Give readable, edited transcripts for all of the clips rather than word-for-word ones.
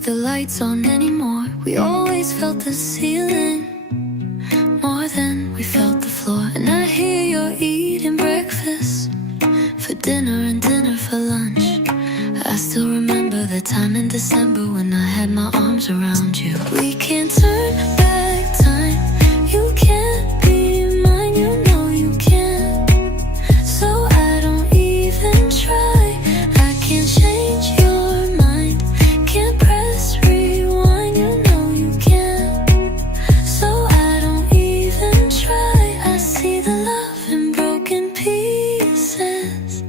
with the lights on anymore. We always felt the ceiling more than we felt the floor. And I hear you're eating breakfast for dinner and dinner for lunch. I still remember the time in December when I had my arms around you. We can't turn back time. You can't be mine, you know you can't. So I don't even try. I can't change your mind. Can't press rewind, you know you can't. So I don't even try. I see the love in broken pieces.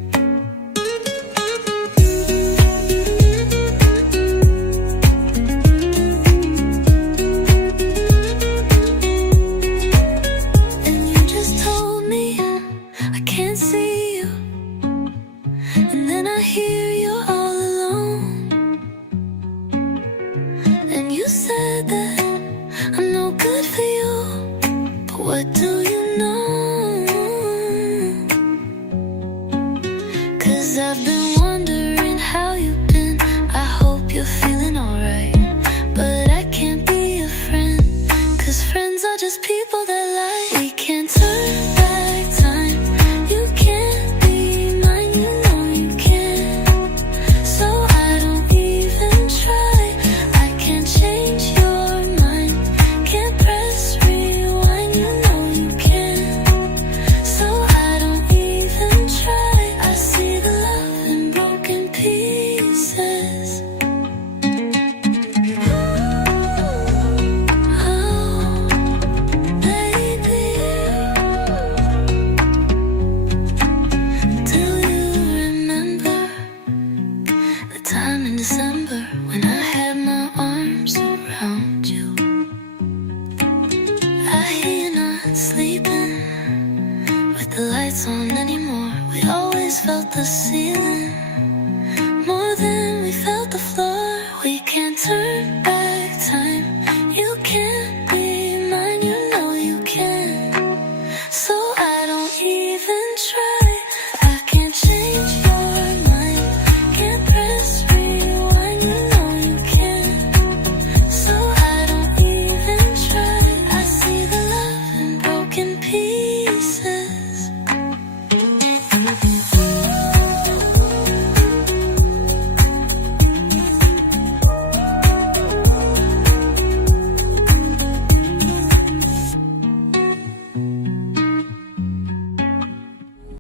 And then I hear you're all alone. And you said that I'm no good for you. But what do you know? 'Cause I've been wondering how you've been. I hope you're feeling alright. But I can't be a friend, 'cause friends are just people that lie. We can't turn back time. You can't be mine, you know you can't. So I don't even try. I can't change your mind. Can't press rewind, you know you can't. So I don't even try. I see the love in broken pieces. Oh, baby. Do you remember the time in December when I had my arms around you? I hear you're not sleeping with the lights on anymore. We always felt the ceiling